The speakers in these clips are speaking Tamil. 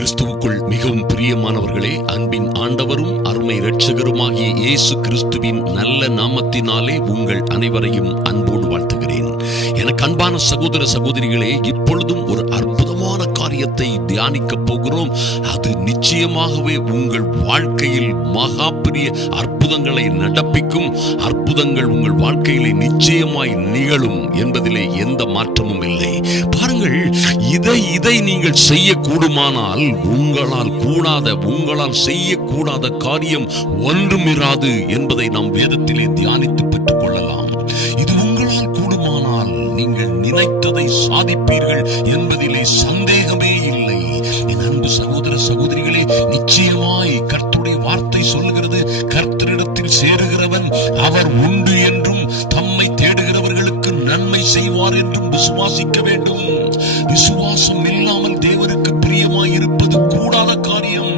கிறிஸ்துவுக்குள் மிகவும் பிரியமானவர்களே அன்பின் ஆண்டவரும் அருமை இரட்சகருமாகிய இயேசு கிறிஸ்துவின் நல்ல நாமத்தினாலே உங்கள் அனைவரையும் அன்போடு வாழ்த்துகிறேன். எனக்கு அன்பான சகோதர சகோதரிகளே இப்பொழுதும் ஒரு அற்புதமான காரியத்தை தியானிக்க போகிறோம். அது நிச்சயமாகவே உங்கள் வாழ்க்கையில் மகா பெரிய அற்புதங்களை நடப்பிக்கும். அற்புதங்கள் உங்கள் வாழ்க்கையிலே நிச்சயமாய் நிகழும் என்பதிலே எந்த மாற்றமும் இல்லை. நீங்கள் இதை இதை நீங்கள் செய்யக்கூடுமானால் உங்களால் கூடாத உங்களால் செய்யக்கூடாத காரியம் ஒன்றும் இராது என்பதை நாம் வேதத்திலே தியானித்து பெற்றுக் கொள்ளலாம். இது உங்களால் கூடுமானால் நீங்கள் நினைத்ததை சாதிப்பீர்கள் என்பதிலே சந்தேகமே இல்லை. என் அன்பு சகோதர சகோதரிகளே நிச்சயமாய் கர்த்துடைய வார்த்தை சொல்லுகிறது கர்த்தரிடத்தில் சேருகிறவன் அவர் உண்டு என்றும் தம்மை தேடுகிறவர்களுக்கு நன்மை செய்வார் என்றும் விசுவாசிக்க வேண்டும். விசுவாசம் இல்லாமல் தேவருக்கு பிரியமாய் இருப்பது கூடாத காரியம்.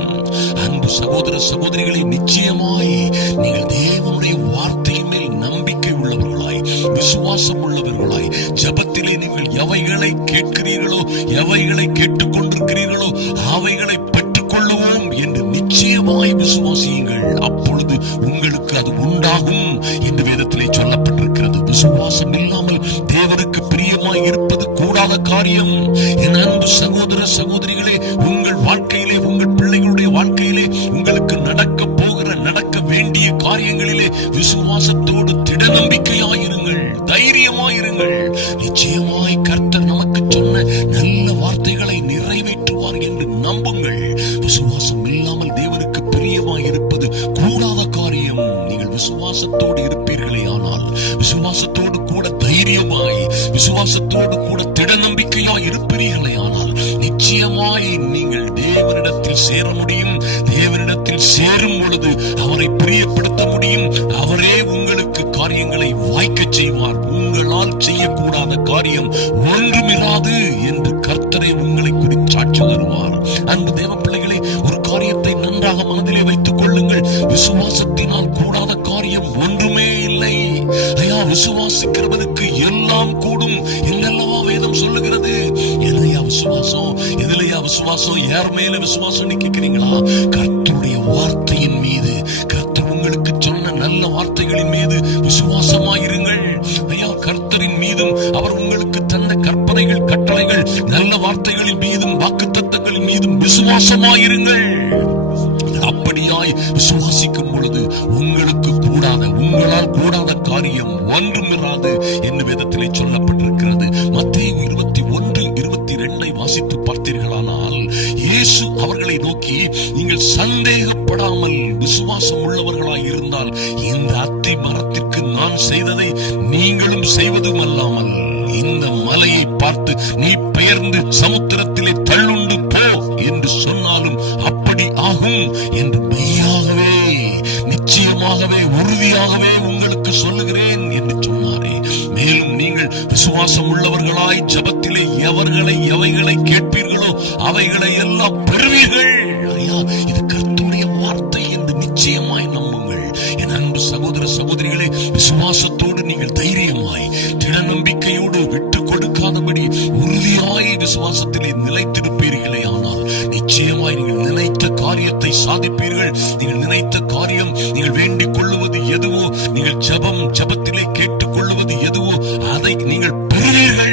அன்பு சகோதர சகோதரிகளை நிச்சயமாய் நீங்கள் தேவனுடைய வார்த்தையின் மேல் நம்பிக்கை உள்ளவர்களாய் விசுவாசம் உள்ளவர்களாய் ஜபத்திலே நீங்கள் எவைகளை கேட்கிறீர்களோ எவைகளை கேட்டுக்கொண்டிருக்கிறீர்களோ அவைகளை பெற்றுக்கொள்ளுவோம் என்று நிச்சயமாய் விசுவாசியுங்கள். அப்பொழுது உங்களுக்கு அது உண்டாகும் என்று வேதத்திலே சொல்லப்பட்டிருக்கிறது. விசுவாசம் இல்லாமல் தேவருக்கு பிரியமாய் இருப்பது கூடாத காரியம். என் அன்பு சகோதர சகோதரிகளே உங்கள் வாழ்க்கையிலே உங்கள் பிள்ளைகளுடைய வாழ்க்கையிலே உங்களுக்கு நடக்க போகிற நடக்க வேண்டிய காரியங்களிலே விசுவாசத்தோடு திட நம்பிக்கையாயிருங்கள் தைரியமாயிருங்கள். நிச்சயமாய் கர்த்தர் நமக்கு சொன்ன நல்ல வார்த்தைகளை நிறைவேற்றுவார் என்று நம்புங்கள். விசுவாசம் இல்லாமல் தேவனுக்கு பிரியமாயிருப்பது கூட விசுவாசத்தோடு இருப்பீர்களே ஆனால் விசுவாசத்தோடு கூட தைரியமாய் விசுவாசத்தோடு கூட திட நம்பிக்கையாய் இருப்பீர்களே ஆனால் நிச்சயமாய் நீங்கள் தேவனிடத்தில் சேர முடியும் தேவனிடத்தில் சேரும் பொழுது அவரை பிரியப்படுத்த முடியும். அவரே உங்களுக்கு காரியங்களை வாய்க்க செய்வார். உங்களால் செய்யக்கூடாத காரியம் ஒன்றுமிராது என்று கர்த்தரை உங்களை குறித்து சாட்சி தருவார். அன்பு தேவ பிள்ளைகளை ஒரு காரியத்தை நன்றாக மனதிலே வைத்துக் கொள்ளுங்கள். விசுவாசத்தினால் கூடாத காரியம் ஒன்றுமே இல்லை. ஐயா விசுவாசிக்கிறவனுக்கு எல்லாம் கூடும். என்னெல்லாம் வேதம் சொல்லுகிறது? எதையா விசுவாசம்? எதிலையா விசுவாசம்? யார் மேல விசுவாசம் நீ கேட்கிறீங்களா கர்த்தருடைய வார்த்தையின் மீது. கர்த்தர் உங்களுக்கு சொன்ன நல்ல வார்த்தைகளின் மீது விசுவாசமாயிருங்கள். ஐயா கர்த்தரின் மீதும் அவர் உங்களுக்கு தந்த கற்பனைகள் கட்டளைகள் நல்ல வார்த்தைகளின் மீதும் வாக்கு தத்தங்களின் மீதும் விசுவாசமாயிருங்கள். அப்படியாய் விசுவாசிக்கும் பொழுது உங்களுக்கு கூடாத உங்களால் கூடாத காரியம் ஒன்றும் இராது என்று வேதத்திலே சொல்லப்பட்டிருக்கிறது. மத்திய இருபத்தி ஒன்று இருபத்தி ரெண்டை வாசித்து பார்த்தீர்களானால் இயேசு அவர்களை நோக்கி நீங்கள் சந்தேகப்படாமல் விசுவாசம் உள்ளவர்களாய் இருந்தால் இந்த அத்தி மரத்திற்கு நான் செய்ததை நீங்களும் செய்வதும் அல்லாமல் இந்த மலையை பார்த்து நீ பெயர்ந்து சமுத்திரத்திலே தள்ளு ஆகும் என்று மெய்யாகவே நிச்சயமாகவே உறுதியாகவே உங்களுக்கு சொல்லுகிறேன் என்று சொன்னாரே. மேலும் நீங்கள் விசுவாசம் உள்ளவர்களாய் ஜபத்திலே எவர்களை எவைகளை கேட்பீர்களோ அவைகளை எல்லாம் பெறுவீர்கள். ஐயா இது கர்த்தருடைய வார்த்தை என்று நிச்சயமாய் நம்புங்கள். என் அன்பு சகோதர சகோதரிகளே விசுவாசத்தோடு நீங்கள் தைரியமாய் திட நம்பிக்கையோடு விட்டு கொடுக்காதபடி உறுதியாய் விசுவாசத்திலே நிலைத்திருப்பீர்களே. ஆனால் நிச்சயமாய் நீங்கள் நினைத்த காரியத்தை சாதிப்பீர்கள். நீங்கள் நினைத்த காரியம் நீங்கள் வேண்டிக் கொள்ளுவது எதுவோ நீங்கள் ஜபம் ஜபத்திலே கேட்டுக் கொள்ளுவது எதுவோ அதை நீங்கள் பெறுவீர்கள்.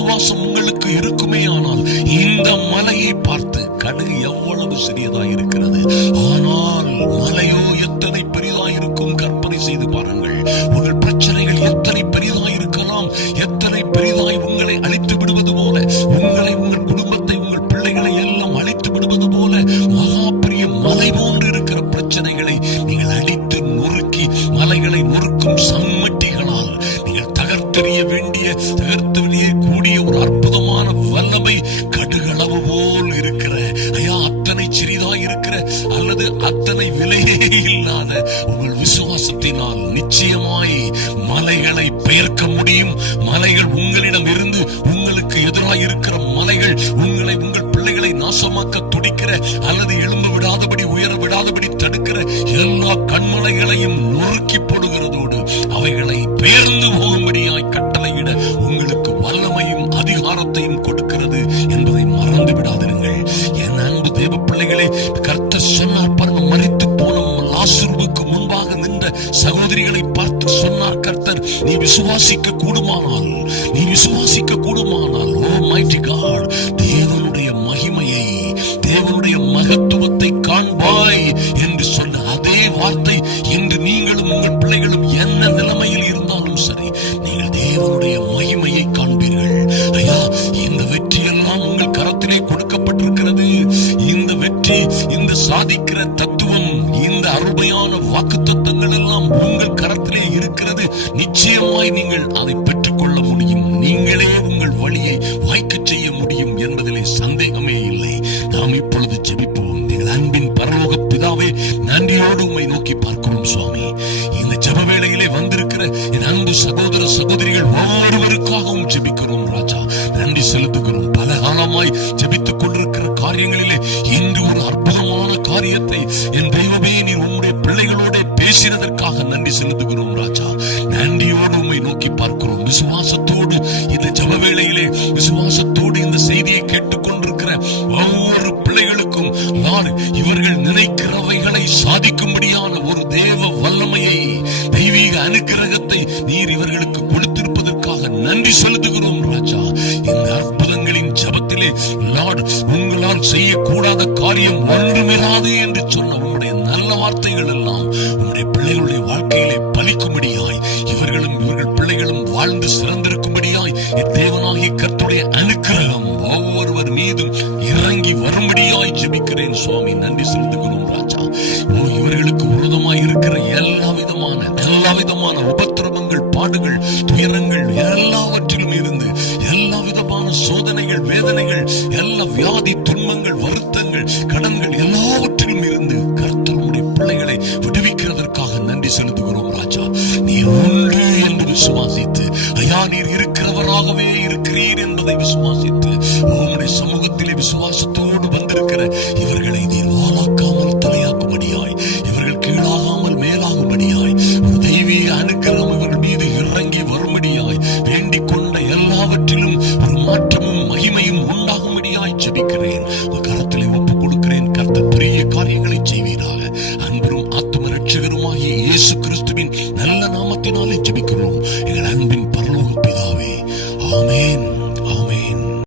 விசுவாசம் உங்களுக்கு இருக்குமே ஆனால் இந்த மலையை பார்த்து கடுகு எவ்வளவு சிறியதா இருக்கிறது ஆனால் மலையோ அற்புதமான வல்லமை கடுகளவு போல் இருக்கிற. ஐயா அத்தனை சிறிதா இருக்கிற அல்லது அத்தனை விலையே இல்லாத உங்கள் விசுவாசத்தினால் நிச்சயமாய் மலைகளை பெயர்க்க முடியும். மலைகள் உங்களிடம் இருந்து உங்களுக்கு எதிராக இருக்கிற மலைகள் உங்களை உங்கள் பிள்ளைகளை நாசமாக்க துடிக்கிற அல்லது எழும்பு விடாதபடி உயர விடாதபடி தடுக்கிற எல்லா கண்மலைகளையும் எல்லாவற்றையும் கொடுக்கிறது என்பதை மறந்து விடாதிருங்கள். என் அன்பு தேவ பிள்ளைகளே கர்த்த சொன்னார் பாருங்க மறித்து போன லாசுருவுக்கு முன்பாக நின்ற சகோதரிகளை பார்த்து சொன்னார் கர்த்தர் நீ விசுவாசிக்க கூடுமானால் நீ விசுவாசிக்க கூடுமானால் ஓ மைட்டி காட் சாதிக்கிற தத்துவம் இந்த அருமையான வாக்கு எல்லாம் உங்கள் கரத்திலே இருக்கிறது. நிச்சயமாய் நீங்கள் அதை பெற்றுக்கொள்ள முடியும். நீங்களே உங்கள் வழியை வாய்க்க செய்ய முடியும் என்பதிலே சந்தேகமே இல்லை. நாம் இப்பொழுது ஜெபிப்போம். நீங்கள் அன்பின் பரலோக பிதாவே நன்றியோடு உண்மை நோக்கி பார்க்கிறோம் சுவாமி. இந்த ஜப வேளையிலே வந்திருக்கிற என் அன்பு சகோதர சகோதரிகள் ஒவ்வொருவருக்காகவும் ஜெபிக்கிறோம் ராஜா. நன்றி செலுத்துகிறோம். பல காலமாய் ஜெபித்துக் கொண்டிருக்கிற காரியங்களிலே இன்று காரியத்தை என் தெய்வமே நீ உம்முடைய பிள்ளைகளோட பேசினதற்காக நன்றி செலுத்துகிறோம் ராஜா. நன்றியோடு உண்மை நோக்கி பார்க்கிறோம். விசுவாசத்தோடு இந்த ஜப வேளையிலே விசுவாசத்தோடு இந்த செய்தியை கேட்டுக்கொண்டிருக்கிற ஒவ்வொரு பிள்ளைகளுக்கும் நான் இவர்கள் நினைக்கிறவைகளை சாதிக்கும்படியான ஒரு தேவ வல்லமையை தெய்வீக அனுகிரகத்தை நீர் இவர்களுக்கு கொடுத்திருப்பதற்காக நன்றி செலுத்துகிறோம் ராஜா. இந்த அற்புதங்களின் ஜபத்திலே லார்ட் நான் செய்யக்கூடாத காரியம் ஒன்றுமிராது என்று சொன்ன உம்முடைய நல்ல வார்த்தைகள் எல்லாம் உம்முடைய பிள்ளைகளுடைய வாழ்க்கையிலே பலிக்கும்படியாய் இவர்களும் இவர்கள் பிள்ளைகளும் வாழ்ந்து சிறந்திருக்கும்படியாய் தேவனாகி கர்த்தருடைய அனுக்கிரகம் ஒவ்வொருவர் மீதும் இறங்கி வரும்படியாய் ஜெபிக்கிறேன் சுவாமி. நன்றி செலுத்துகிறோம் ராஜா. இவர்களுக்கு உருதமாய் இருக்கிற எல்லா விதமான எல்லா விதமான உபத்திரவங்கள் பாடுகள் துயரங்கள் சோதனைகள் வேதனைகள் எல்லா வியாதி துன்பங்கள் வருத்தங்கள் கடன்கள் எல்லாவற்றிலும் இருந்து கர்த்தருடைய பிள்ளைகளை விடுவிக்கிறதற்காக நன்றி செலுத்துகிறோம் ராஜா. நீர் உண்டு என்று விசுவாசித்து ஐயா நீர் இருக்கிறவராகவே இருக்கிறீர் என்பதை விசுவாசித்து உங்களுடைய சமூகத்திலே விசுவாசத்தோடு வந்திருக்கிற இவர்களை நீர்